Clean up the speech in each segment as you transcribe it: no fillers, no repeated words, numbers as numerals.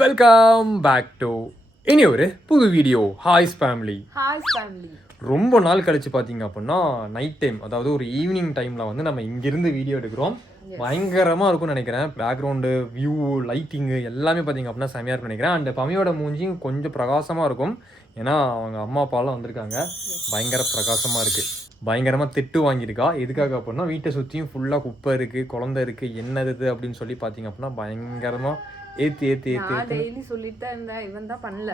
Welcome back to இனி ஒரு புது வீடியோ. ஹாய்ஸ் ஃபேமிலி. ரொம்ப நாள் கழிச்சு பார்த்தீங்க அப்படின்னா நைட் டைம், அதாவது ஒரு ஈவினிங் டைமில் வந்து நம்ம இங்கிருந்து வீடியோ எடுக்கிறோம். பயங்கரமாக இருக்கும்னு நினைக்கிறேன். பேக்ரவுண்டு வியூ லைட்டிங்கு எல்லாமே பார்த்தீங்க அப்படின்னா செமையாக இருக்கும்னு நினைக்கிறேன். அண்ட் பமியோட மூஞ்சியும் கொஞ்சம் பிரகாசமாக இருக்கும். ஏன்னா அவங்க அம்மா அப்பாலாம் வந்திருக்காங்க. பயங்கர பிரகாசமாக இருக்குது. பயங்கரமாக திட்டு வாங்கியிருக்கா. எதுக்காக அப்படின்னா வீட்டை சுற்றியும் ஃபுல்லாக குப்பை இருக்குது, குழந்தை இருக்குது, என்னது அப்படின்னு சொல்லி பார்த்தீங்க அப்படின்னா பயங்கரமாக ஏற்றி சொல்லிட்டு இவன் தான் பண்ணல.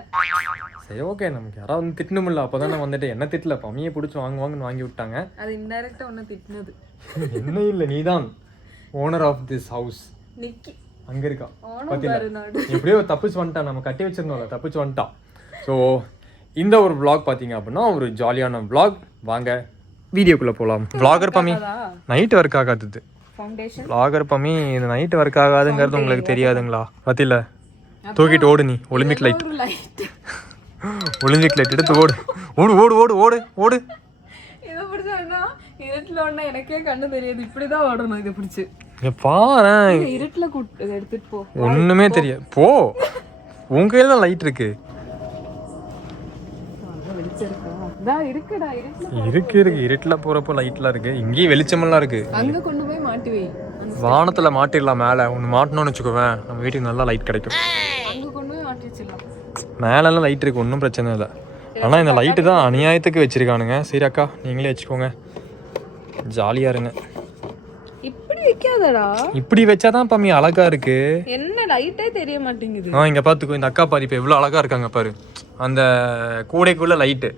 சரி, ஓகே, நமக்கு யாராவது வந்து திட்டணுமில்ல. அப்போதான் நான் வந்துட்டு என்ன திட்டல, பம்மியை பிடிச்சி வாங்குவாங்கன்னு வாங்கி விட்டாங்க. அது இன்டைரக்டா ஒன்று திட்டினது என்ன இல்லை, நீ தான் ஓனர் ஆஃப் திஸ் ஹவுஸ். நிக்கி அங்கே இருக்கா பார்த்தீங்களா? எப்படியோ தப்பிச்சு வந்துட்டான். நம்ம கட்டி வச்சிருந்தோம்ல, தப்பிச்சு வந்துட்டான். ஸோ இந்த ஒரு vlog பார்த்தீங்க அப்படின்னா ஒரு ஜாலியான vlog. வாங்க வீடியோக்குள்ளே போகலாம். vlogger பம்மி நைட் ஒர்க் ஆகாது. vlogger பம்மி இந்த நைட் ஒர்க் ஆகாதுங்கிறது உங்களுக்கு தெரியாதுங்களா? பத்தில தூக்கிட்டு ஓடு, நீ ஒலிம்பிக் லைட் ஒலிம்பிக் லைட் எடுத்து ஓடு ஓடு ஓடு ஓடு ஓடு ஓடு. இதை பிடிச்சா இருட்டில் ஒன்றா எனக்கே கண்ணு தெரியாது. இப்படிதான் ஓடணும். இதை பிடிச்சி பாரு, இருட்டில் எடுத்துட்டு போ. ஒண்ணுமே தெரியாது. போ, உங்க கையில தான் லைட் இருக்கு. இருக்கு இருட்டுல போறப்போ லைட்லாம் இருக்கு. இங்கேயும் வெளிச்சமெல்லாம் இருக்கு. அங்க கொண்டு போய் மாட்டி வை. வானத்துல மாட்டிடலாம். மேல ஒன்று மாட்டணும்னு வச்சுக்கோவேன், நம்ம வீட்டுக்கு நல்லா லைட் கிடைக்கும். அங்க கொண்டு போய் மாட்டி வச்சிடலாம். மேலெல்லாம் லைட் இருக்கு, ஒன்றும் பிரச்சனை இல்லை. ஆனால் இந்த லைட்டு தான் அநியாயத்துக்கு வச்சிருக்கானுங்க. சரி அக்கா, நீங்களே வச்சுக்கோங்க, ஜாலியா இருங்க. இப்படி வைக்காதடா. இப்படி வச்சாதான் பம்மி அழகா இருக்கு. என்ன லைட்டே தெரிய மாட்டேங்குது. இங்க பாத்துக்கோ, இந்த அக்கா பாரு, இப்ப எவ்வளவு அழகா இருக்காங்க பாரு. அந்த கூடைக்குள்ள லைட்டு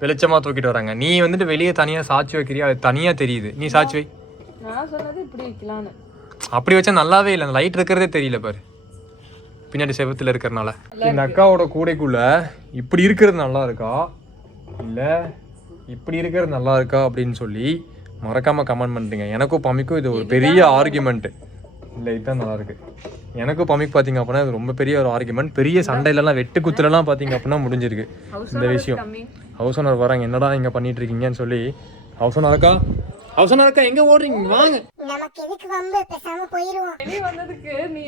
வெளிச்சமா தூக்கிட்டு வராங்க. நீ வந்துட்டு வெளியே தனியா சாட்சி வைக்கிறியா? அது தனியா தெரியுது. நீ சாட்சி வை. நான் சொன்னது இப்படி வைக்கலான்னு. அப்படி வச்சா நல்லாவே இல்லை. அந்த லைட் இருக்கிறதே தெரியல பாரு, பின்னாடி செவத்துல இருக்கிறனால. இந்த அக்காவோட கூடைக்குள்ள இப்படி இருக்கிறது நல்லா இருக்கா இல்ல இப்படி இருக்கிறது நல்லா இருக்கா அப்படின்னு சொல்லி மறக்காம கமெண்ட் பண்ணுறீங்க. எனக்கும் பம்மிக்கும் இது ஒரு பெரிய ஆர்குமெண்ட். இல்லை, இதுதான் நல்லா இருக்கு. எனக்கும் பம்மிக்கு பார்த்தீங்க அப்படின்னா இது ரொம்ப பெரிய ஒரு ஆர்குமெண்ட். பெரிய சண்டையிலலாம் வெட்டு குத்துலலாம் பார்த்தீங்க அப்படின்னா முடிஞ்சிருக்கு இந்த விஷயம். ஹவுஸ் ஓனர் வராங்க, என்னடா இங்கே பண்ணிட்டு இருக்கீங்கன்னு சொல்லி. ஹவுஸ் ஓனர் அக்கா எங்க ஓடுறீங்க? வாங்க, நமக்கு எதுக்கு வம்பு, பேசாம போயிடுவோம். வெளிய வந்ததுக்கு நீ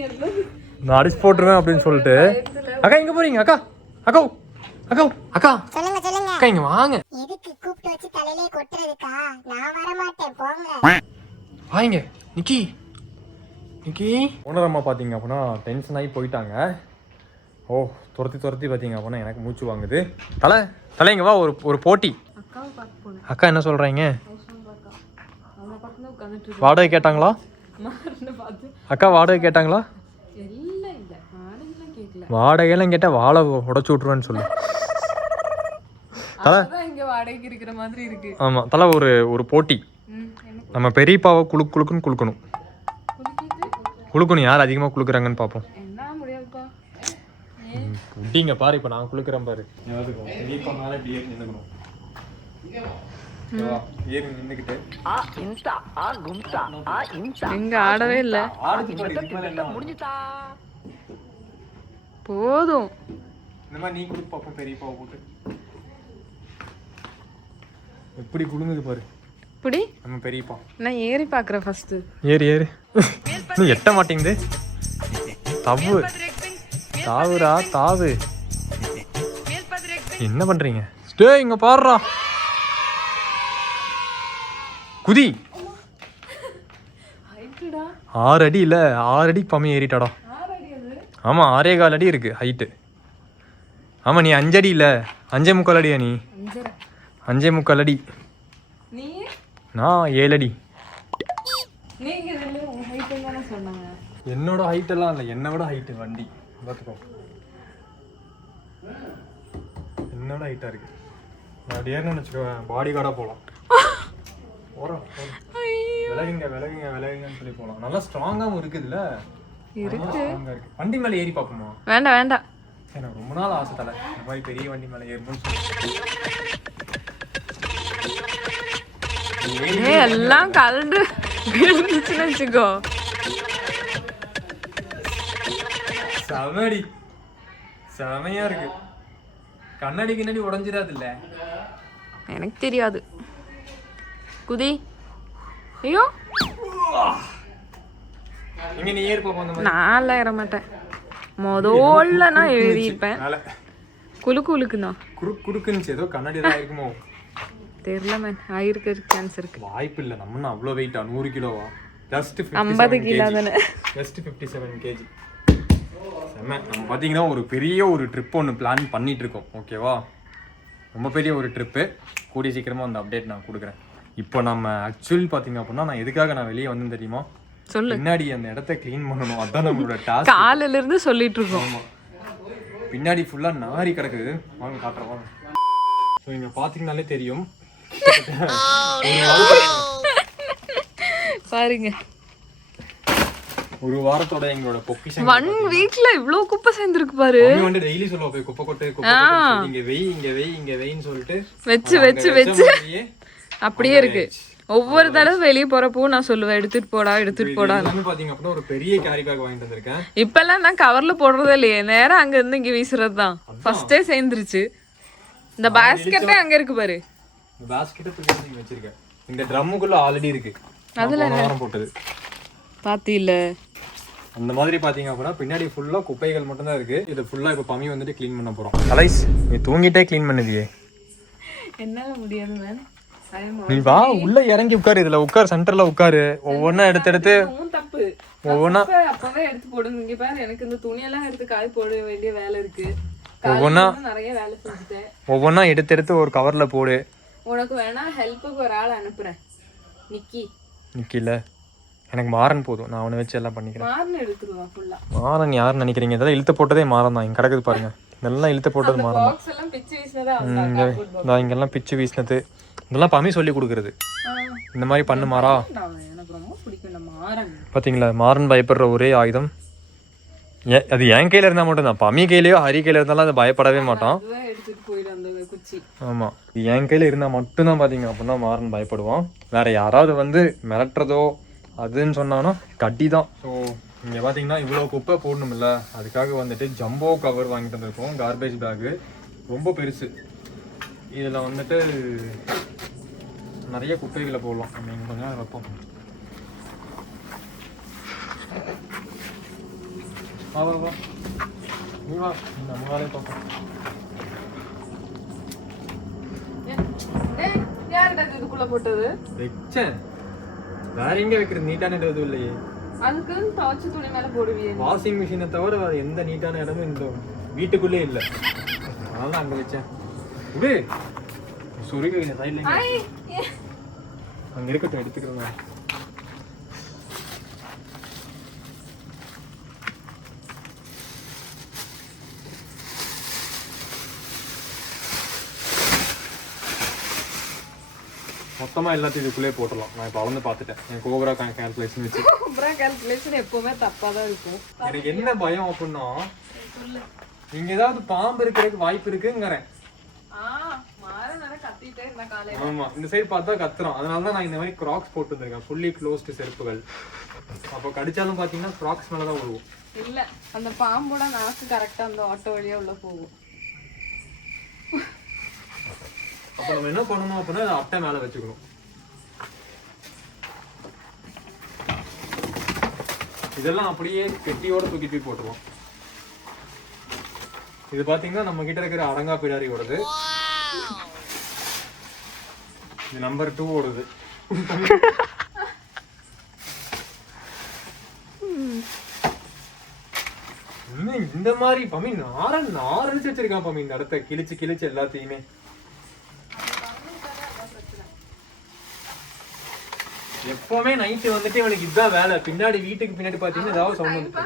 நான் அடிச்சு போட்டுருவேன் அப்படின்னு சொல்லிட்டு. அக்கா எங்க போறீங்க? அக்கா அக்கா அக்கா அக்கா சொல்லுங்க சொல்லுங்க. அக்கா இங்க வாங்க. எதுக்கு கூப்பிட்டு வச்சு தலையிலே கொட்டுறதுக்கா? நான் வர மாட்டேன், போங்க. வாங்க நிக்கி நிக்கி. ஓனர் அம்மா பார்த்தீங்க அப்படின்னா டென்ஷன் ஆகி போயிட்டாங்க. ஓ, துரத்தி பார்த்தீங்க அப்படின்னா எனக்கு மூச்சு வாங்குது. தலை இங்க வா, ஒரு போட்டி. அக்கா என்ன சொல்றாங்க? வாடகை கேட்டாங்களா? அக்கா வாடகை கேட்டாங்களா? வாடகையெல்லாம் கேட்டா வாழை உடச்சு விட்டுருவேன்னு சொல்லு. தலை இங்க வாடகைக்கு இருக்கிற மாதிரி இருக்கு. ஆமா தலை, ஒரு போட்டி. நம்ம பெரியப்பாவை குளுக்குன்னு குளுக்கணும். யார் அதிகமாக குளுக்குறாங்கன்னு பார்ப்போம். குட்டிங்க பாரு, இப்போ நான் குளுக்குறேன் பாரு. பெரியப்பா மேலே இப்படி ஏறி நின்றுக்கணும். எங்க ஆடவே இல்ல. போதும். இந்த மாதிரி நீ குடுத்து பார்ப்போம். பெரியப்பாவை போட்டு எப்படி குளுங்குது பாரு. இப்படி நம்ம பெரியப்பா. நான் ஏறி பாக்குறேன் ஃபர்ஸ்ட். ஏறி நீ எட்ட மாட்டேங்குது. தாவுரா தாவு. என்ன பண்றீங்க? ஸ்டே இங்க பாருடா. குதி. 6 அடி இல்ல, 6 அடி பம்மி ஏறிட்டாடா. ஆமா, 6.25 அடி இருக்கு ஹைட்டு. ஆமா, நீ 5 அடி இல்ல, 5.25 அடியா? நீ 5.25 அடி. நான் 7 அடி. என்னோட ஹைட் எல்லாம் இல்லை, என்னை விட ஹைட்டு வண்டி. பார்த்துக்கோ, என்னோட ஹைட்டா இருக்கு. நான் அப்படி ஏறணும்னு வச்சுக்கோவேன், பாடி கார்டா போகலாம். விலகுங்கன்னு சொல்லி போகலாம். நல்லா ஸ்ட்ராங்காகவும் இருக்குதுல்ல. வண்டி மேலே ஏறி பார்ப்போமா? வேண்டாம். எனக்கு ரொம்ப நாள் ஆசை தலை, இந்த மாதிரி பெரிய வண்டி மேலே ஏறணும்னு சொல்லி. எல்லாம் கலந்து விழுந்துச்சுன்னு வச்சுக்கோ. செமையா இருக்கு. கண்ணாடி உடஞ்சிடாது இல்ல? எனக்கு தெரியாது. குதி. ஐயோ, இங்க நீ ஏறு பாப்போம். நான் ஏற மாட்டேன். முதல்ல நான் எழுதியிருப்பேன் குலுக்குன்னா குறுக்குன்னு ஏதோ கண்ணாடி தான் இருக்குமோ தெரியல மேன். ஆயிருக்கு சான்ஸ் இருக்கு. வாய்ப்பு இல்லை. நம்ம அவ்வளோ வெயிட்டா 100 கிலோவா? ஜஸ்ட் 50 கிலோ தானே. Just 57 kg. செம்ம. நம்ம பார்த்தீங்கன்னா ஒரு பெரிய ஒரு ட்ரிப் ஒன்று பிளான் பண்ணிட்டு இருக்கோம். ஓகேவா? ரொம்ப பெரிய ஒரு ட்ரிப்பு. கூடிய சீக்கிரமாக அந்த அப்டேட் நான் கொடுக்குறேன். இப்போ நம்ம ஆக்சுவலி பார்த்தீங்க அப்படின்னா நான் எதுக்காக நான் வெளியே வந்தேன் தெரியுமா? சொல்லு. பின்னாடி அந்த இடத்த க்ளீன் பண்ணணும். அதான் நம்மளோட டாஸ்க். காலையில இருந்து சொல்லிட்டு இருக்கோம். ஆமாம். பின்னாடி ஃபுல்லாக நாரி கிடக்குது. வாங்க காட்டுறேன் வாங்க. ஸோ இங்கே பார்த்தீங்கனாலே தெரியும். பாருங்க, ஒரு வாரத்தோட எங்களோட பொக்கிஷன் 1 வீக்ல இவ்ளோ குப்பை சேர்ந்துருக்கு பாரு. நீ வந்து டெய்லி சொல்லுவ போய் குப்பை கொட்டு இங்க வெயின்னு சொல்லிட்டு வெச்சு அப்படியே இருக்கு. ஒவ்வொரு தடவை வெளியே போறப்போ நான் சொல்லுவேன் எடுத்துட்டு போடா. பாத்தீங்க அப்படின்னா ஒரு பெரிய கேரி பேக் வாங்கிட்டு வந்திருக்கேன். இப்பெல்லாம் நான் கவர்ல போடுறதே இல்லையே, நேரம் அங்க இருந்து இங்க வீசுறதுதான். ஃபர்ஸ்டே சேர்ந்துருச்சு. இந்த பாஸ்கெட்டே அங்க இருக்கு பாரு. இந்த பாஸ்கெட்டை தூக்கி நீங்க வச்சிருக்க. இந்த ட்ரம்முக்குள்ள ஆல்ரெடி இருக்கு. அதுல நேரம் போட்டது பாத்தீல. அந்த மாதிரி பாத்தீங்க அப்படின்னா பின்னாடி ஃபுல்லா குப்பைகள் மட்டும் தான் இருக்கு. இது ஃபுல்லா இப்ப பமி வந்துட்டு க்ளீன் பண்ண போறோம். அலைஸ், நீ தூங்கிட்டே க்ளீன் பண்ணுதியே. என்னால முடியாது மேம். நீ வா உள்ள இறங்கி உட்காரு. இதுல உட்கார், சென்டர்ல உட்காரு. ஒவ்வொன்னா எடுத்து தப்பு ஒவ்வொன்னா அப்பவே எடுத்து போடுங்க. இங்க பாரு, எனக்கு இந்த துணியெல்லாம் எடுத்து காய போட வேண்டிய வேலை இருக்கு. ஒவ்வொன்னா நிறைய வேலை செஞ்சுட்டேன். ஒவ்வொன்னா எடுத்து ஒரு கவர்ல போடு. உனக்கு வேணா ஹெல்ப்புக்கு ஒரு ஆள் அனுப்புறேன். நிக்கில, எனக்கு மாறன் போதும். நான் அவனை வச்சு எல்லாம் பண்ணிக்கிறேன். மாறன் எடுத்துருவான் ஃபுல்லா. மாறன் யாருன்னு நினைக்கிறீங்க? இதெல்லாம் இழுத்து போட்டதே மாறன் தான். இங்க கிடக்குது பாருங்க. இதெல்லாம் இழுத்து போட்டது மாறன் தான். பாக்ஸ் எல்லாம் பிச்சு வீசினதா இங்கெல்லாம் பிச்சு வீசினது. இதெல்லாம் பமி சொல்லி கொடுக்குறது. இந்த மாதிரி பண்ணு மாறா. எனக்கு ரொம்ப பிடிக்கும் இந்த மாறன். பாத்தீங்களா, மாறன் பயப்படுற ஒரே ஆயுதம். அது என் கையில இருந்தா மட்டும் தான். பமி கையிலயோ ஹரி கையில இருந்தாலும் அது பயப்படவே மாட்டான். எடுத்துட்டு போயிடும் அந்த குச்சி. ஆமா, என் கையில இருந்தா மட்டும்தான் பாத்தீங்க அப்படின்னா மாறன் பயப்படுவான். வேற யாராவது வந்து மிரட்டுறதோ அதுன்னு சொன்னானோ கட்டி தான். ஸோ இங்கே பார்த்தீங்கன்னா இவ்வளோ குப்பை போடணும்ல, அதுக்காக வந்துட்டு ஜம்போ கவர் வாங்கிட்டு வந்திருக்கோம். கார்பேஜ் பேக்கு ரொம்ப பெருசு. இதில் வந்துட்டு நிறைய குப்பைகளை போடலாம். நம்ம இங்கே கொஞ்சம் நேரம் வைப்போம். வா வா வா, நீ வா, நம்ம வேலையை பார்ப்போம். இதுக்குள்ள போட்டது வச்சேன். வேற எங்க வைக்கிறது? நீட்டான இடம் இல்லையே. அதுக்கு துவைச்ச துணி மேல போடுவீங்க. வாஷிங் மிஷினை தவிர வேற எந்த நீட்டான இடமும் இந்த வீட்டுக்குள்ளே இல்லை. அதனால அங்க வச்சேன். இது சொருக சைட்ல அங்க இருக்கட்டும், எடுத்துக்கிறேன். மொத்தமா எல்லாத்தையும் இதுக்குள்ளே போட்டுடலாம். நான் இப்போ அளந்து பார்த்துட்டேன். எனக்கு ஓவரா கால்குலேஷன் வச்சு. ஓவரா கால்குலேஷன் எப்பவுமே தப்பா தான் இருக்கும். எனக்கு என்ன பயம் அப்படின்னா, நீங்க ஏதாவது பாம்பு இருக்கிறதுக்கு வாய்ப்பு இருக்குங்கிறேன். ஆமா, இந்த சைடு பார்த்தா கத்துறோம். அதனாலதான் நான் இந்த மாதிரி கிராக்ஸ் போட்டு வந்திருக்கேன். ஃபுல்லி க்ளோஸ்டு செருப்புகள். அப்போ கடிச்சாலும் பாத்தீங்கன்னா கிராக்ஸ் மேலதான் விழுவும். இல்ல, அந்த பாம்போட நாக்கு கரெக்டா அந்த ஆட்டோ வழியா உள்ள போகும். அப்போ நம்ம என்ன பண்ணணும் அப்படின்னா அட்டை மேல வச்சுக்கணும். இதெல்லாம் அப்படியே பெட்டியோட தூக்கி போய் போட்டுருவோம். இது பாத்தீங்கன்னா நம்ம கிட்ட இருக்கிற அரங்கா பிடாரியோடது. இது நம்பர் 2 ஓடுது. இந்த மாதிரி பமி நாரடிச்சு வச்சிருக்கான் பமி. இந்த இடத்த கிழிச்சு எல்லாத்தையுமே. எப்பவுமே நைட்டு வந்துட்டு இவனுக்கு இதுதான் வேலை. பின்னாடி வீட்டுக்கு பின்னாடி பாத்தீங்கன்னா ஏதாவது சவுண்ட்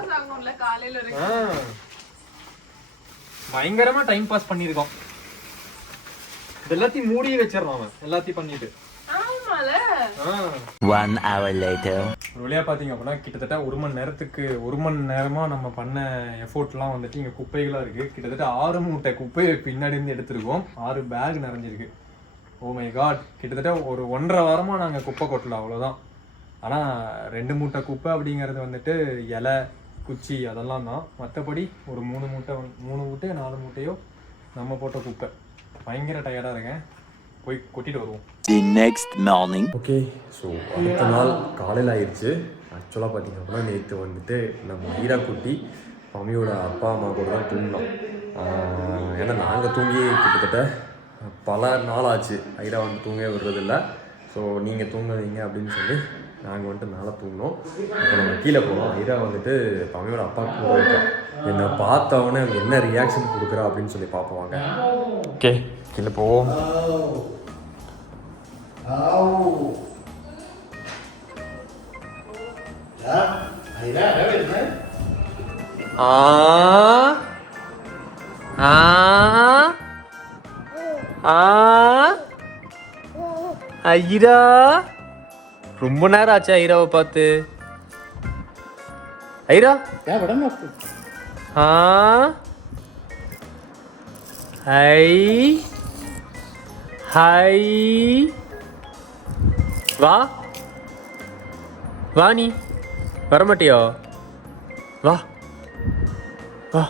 பயங்கரமா டைம் பாஸ் பண்ணிருக்கோம். எல்லாத்தையும் மூடியே வச்சிடறான் அவன். எல்லாத்தையும் பண்ணிட்டு 1 hour later. ஒரு வழியா பாத்தீங்க அப்படின்னா கிட்டத்தட்ட 1 மணி நேரமா நம்ம பண்ண எஃபோர்ட்லாம் வந்துட்டு இங்க குப்பைகளா இருக்கு. கிட்டத்தட்ட 6 மூட்டை குப்பையை பின்னாடி இருந்து எடுத்திருக்கோம். 6 பேக் நிறைஞ்சிருக்கு. ஓ மை காட், கிட்டத்தட்ட ஒரு 1.5 வாரமா நாங்க குப்பை கொட்டல, அவ்வளவுதான். ஆனா 2 மூட்டை குப்பை அப்படிங்கிறது வந்துட்டு இலை குச்சி அதெல்லாம் தான். மற்றபடி ஒரு 3 மூட்டையோ 4 மூட்டையோ நம்ம போட்ட குப்பை. பயங்கர டயர்டா இருக்கேன். போய் கொட்டிட்டு வருவோம். The next morning. Okay, so அடுத்த நாள் காலையில் ஆயிடுச்சு. ஆக்சுவலாக பார்த்தீங்க அப்படின்னா நேற்று வந்துட்டு நம்ம ஐரா குட்டி மம்மியோட அப்பா அம்மா கூட தான் தூங்கினோம். ஏன்னா நாங்கள் தூங்கி கிட்டத்தட்ட பல நாள் ஆச்சு. ஐரா வந்து தூங்கவே விடுறதில்ல. ஸோ நீங்கள் தூங்குவீங்க அப்படின்னு சொல்லி நாங்கள் வந்துட்டு மேலே தூங்கினோம். இப்போ நம்ம கீழே போனோம். ஐரா வந்துட்டு மம்மியோட அப்பா கூட இருக்கா. என்னை பார்த்தவொடனே அவங்க என்ன ரியாக்ஷன் கொடுக்குறா அப்படின்னு சொல்லி பார்ப்போம். ஓகே, கீழே போவோம். ஐரா, ரொம்ப நேரம் ஆச்சு ஐராவை பார்த்து. ஐரா ஹை ஹை, வா வா, நீ வரமாட்டியா? வா வா.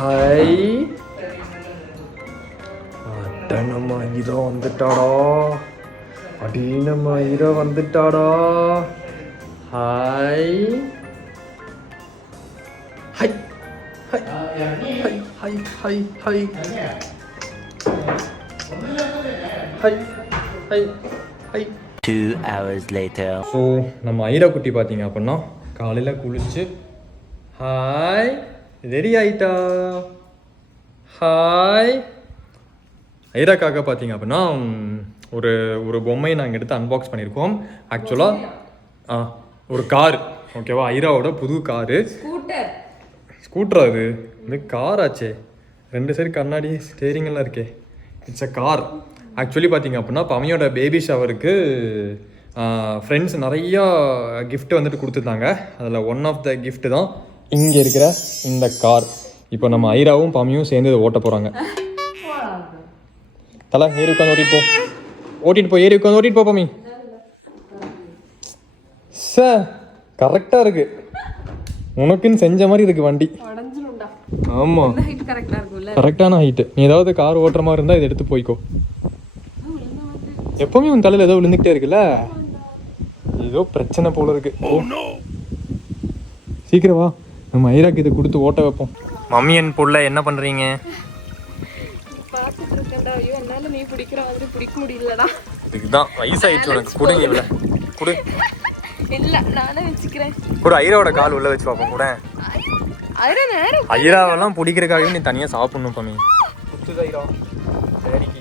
ஹை, நம்ம ஹீரோ வந்துட்டாடா. அடி நம்ம ஹீரோ வந்துட்டாடா. Hi hi hi hi hi hi hi hi hi. 2 hours later. So நம்ம ஐரா குட்டி பார்த்தீங்க அப்படின்னா காலையில் குளிச்சு ஹாய் ரெடி ஆயிட்டா. ஹாய். ஐராக்காக பார்த்தீங்க அப்படின்னா ஒரு ஒரு பொம்மையை நாங்கள் எடுத்து அன்பாக்ஸ் பண்ணியிருக்கோம். ஆக்சுவலாக ஒரு கார், ஓகேவா? ஐராவோட புது காரு. ஸ்கூட்டரா? அது இது கார் ஆச்சே. 2 சைடு கண்ணாடி, ஸ்டேரிங் எல்லாம் இருக்கே. It's a car. ஆக்சுவலி பார்த்தீங்க அப்படின்னா பம்மியோட பேபி ஷவருக்கு ஃப்ரெண்ட்ஸ் நிறையா கிஃப்ட் வந்துட்டு கொடுத்துருந்தாங்க. அதில் ஒன் ஆஃப் த கிஃப்ட் தான் இங்கே இருக்கிற இந்த கார். இப்போ நம்ம ஐராவும் பம்மியும் சேர்ந்து இதை ஓட்ட போகிறாங்க. தலை ஏறி உட்காந்து ஓட்டிட்டு போ ஏறி உட்காந்து ஓட்டிட்டு போ பம்மி. சார் கரெக்டாக இருக்கு, உனக்குன்னு செஞ்ச மாதிரி இருக்கு வண்டி. ஆமாம், கரெக்டான ஹைட்டு. நீ ஏதாவது கார் ஓட்டுற மாதிரி இருந்தால் இதை எடுத்து போய்க்கோ. எப்பவுமே உன் தலையில் ஏதோ விழுந்துக்கிட்டே இருக்குல்ல, ஏதோ பிரச்சனை போல இருக்கு. சீக்கிரம் வா, நம்ம ஐராக்கு இதை கொடுத்து ஓட்ட வைப்போம். மம்மி என் புள்ள என்ன பண்றீங்க? இதுக்குதான் வயசாயிடுச்சு உனக்கு. கொடுங்க இவ்வளோ கொடு. இல்ல நானே வச்சுக்கிறேன். கூட ஐராவோட கால் உள்ள வச்சு பார்ப்போம். கூட ஐராவெல்லாம் பிடிக்கிறக்காகவும் நீ தனியாக சாப்பிடணும் பம்மி. குத்துது ஐரா டேடிக்கு.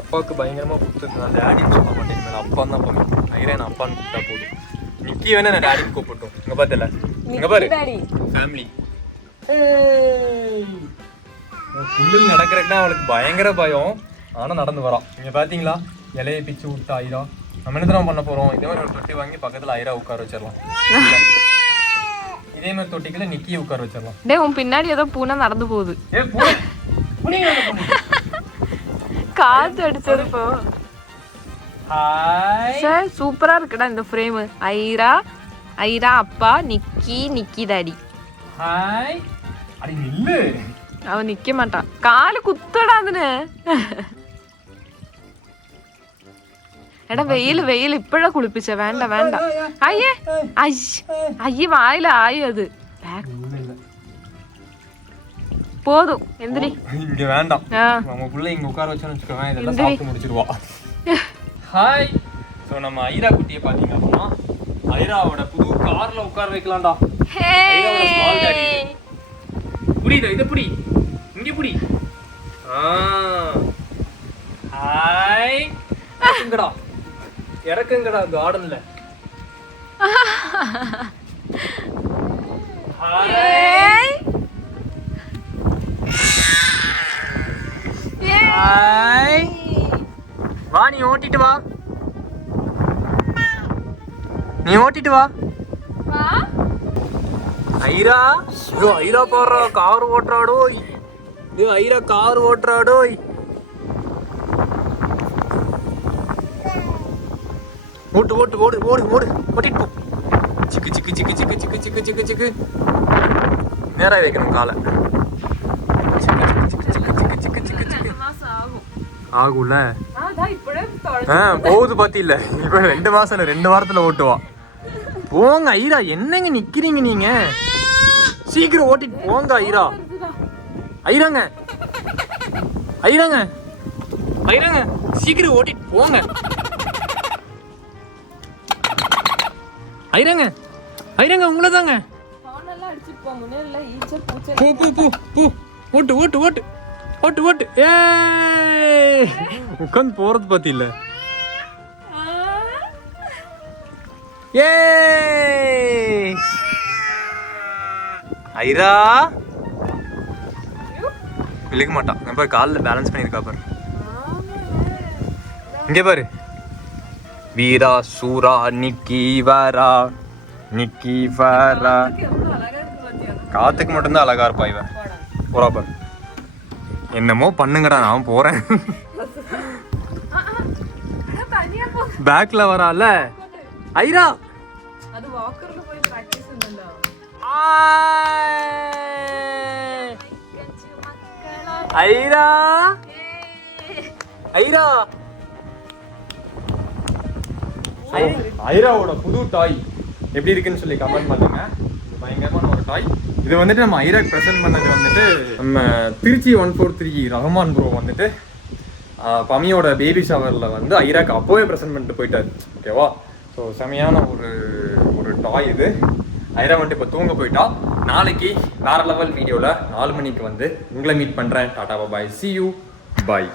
அப்பாவுக்கு பயங்கரமாக குத்துது. நான் டேடி கூப்பிட மாட்டேன், மேலே அப்பா தான் பம்மி. ஐரா நான் அப்பான்னு கூப்பிட்டா போதும். நிக்கி வேணா நான் டேடின்னு கூப்பிட்டோம். இங்கே பார்த்தல, இங்கே பாரு ஃபேமிலி. புல்லில் நடக்கிறதுனா அவளுக்கு பயங்கர பயம், ஆனால் நடந்து வரான். நீங்கள் பார்த்தீங்களா, இலையை பிச்சு விட்டா ஐரா. நம்ம என்ன தான் பண்ண போகிறோம்? இதே மாதிரி ஒரு தொட்டி வாங்கி பக்கத்தில் ஐரா உட்கார வச்சிடலாம். இதே மாதிரி தொட்டிக்குள்ள நிக்கியை உட்கார வச்சிடலாம். டேய், உன் பின்னாடி ஏதோ பூனை நடந்து போகுது. காத்து அடிச்சது போ. ஹாய் சார், சூப்பரா இருக்குடா இந்த ஃப்ரேம். ஐரா ஐரா அப்பா, நிக்கி நிக்கி டாடி. ஹாய். அடி நில்லு. அவன் நிக்க மாட்டான், காலு குத்தடாதுன்னு. எடா வெயில் வெயில் இப்பழ குளிப்பிச்ச. வேண்டாம் வேண்டாம். ஐயே ஐயே வாயில ஆயுது. போதும் எந்திரி. இங்க வேண்டாம், நம்ம புள்ள இங்க உட்கார வச்சோன்னு வச்சுக்கோங்க, இதெல்லாம் சாப்பிட்டு முடிச்சிருவா. ஹாய். ஸோ நம்ம ஐரா குட்டியை பார்த்தீங்க அப்படின்னா ஐராவோட புது கார்ல உட்கார வைக்கலாம்டா. ஐராவோட ஸ்மால் டாடி. புரியுதா? இதை புடி, இங்க புடி. ஹாய். இறக்குங்கடா இறக்குங்கடா கார்டன்ல. Hi hi. வா, நீ ஓட்டிட்டு வா, நீ ஓட்டிட்டு வா. ஐரா, ஐயோ ஐரா பாடுறா, கார் ஓட்டுறாடோய். ஐயோ ஐரா கார் ஓட்டுறாடோய். ஓட்டு ஓட்டு ஓடு ஓடு ஓடு ஓட்டிட்டு போ. சிக்கு சிக்கு சிக்கு சிக்கு சிக்கு சிக்கு சிக்கு சிக்கு. நேரா வைக்கணும் காலை. சிக்கு சிக்கு சிக்கு சிக்கு சிக்கு சிக்கு சிக்கு. ஆகும்ல. போகுது பாத்தி இல்ல இப்ப 2 மாசம் இல்ல 2 வாரத்துல ஓட்டுவா. போங்க ஐரா, என்னங்க நிக்கிறீங்க நீங்க? சீக்கிரம் ஓட்டிட்டு போங்க ஐரா. ஐராங்க ஐராங்க ஐராங்க சீக்கிரம் ஓட்டிட்டு போங்க ஐராங்க ஐராங்க உங்களை தாங்க. போ போ போ போ ஓட்டு ஓட்டு ஓட்டு ஓட்டு ஓட்டு. ஏ உட்காந்து போறது பாத்தி இல்ல. ஏ ஐரா விழுக மாட்டான். நான் பாரு காலில் பேலன்ஸ் பண்ணியிருக்கா பாரு. இங்கே பாரு. வீரா சூரா நிக்கி வரா நிக்கி வரா. காத்துக்கு மட்டும்தான் அழகா இருப்பா இவன். போறா பாரு. என்னமோ பண்ணுங்கடா, நான் போறேன். பேக்ல வரால ஐரா. அது வாக்கர்ல போய் பிராக்டீஸ் பண்ணல. ஐரா ஐரா ஐராவோட புது டாய் எப்படி இருக்குன்னு சொல்லி கமெண்ட் பண்ணுங்க. பயங்கரமான ஒரு டாய். இது வந்துட்டு நம்ம ஐராக்கு ப்ரெசென்ட் பண்ணது வந்துட்டு நம்ம திருச்சி 143 ரஹ்மான் ப்ரோ வந்துட்டு பமியோட பேபி ஷவரில் வந்து ஐராக்கு அப்போவே ப்ரெசென்ட் பண்ணிட்டு போயிட்டாரு. ஓகேவா? ஸோ செமையான ஒரு டாய் இது. ஐரா வந்துட்டு இப்போ தூங்க போயிட்டா. நாளைக்கு வேற லெவல் வீடியோவில் 4 மணிக்கு வந்து உங்களை மீட் பண்ணுறேன். டாடா பாய், see you, bye.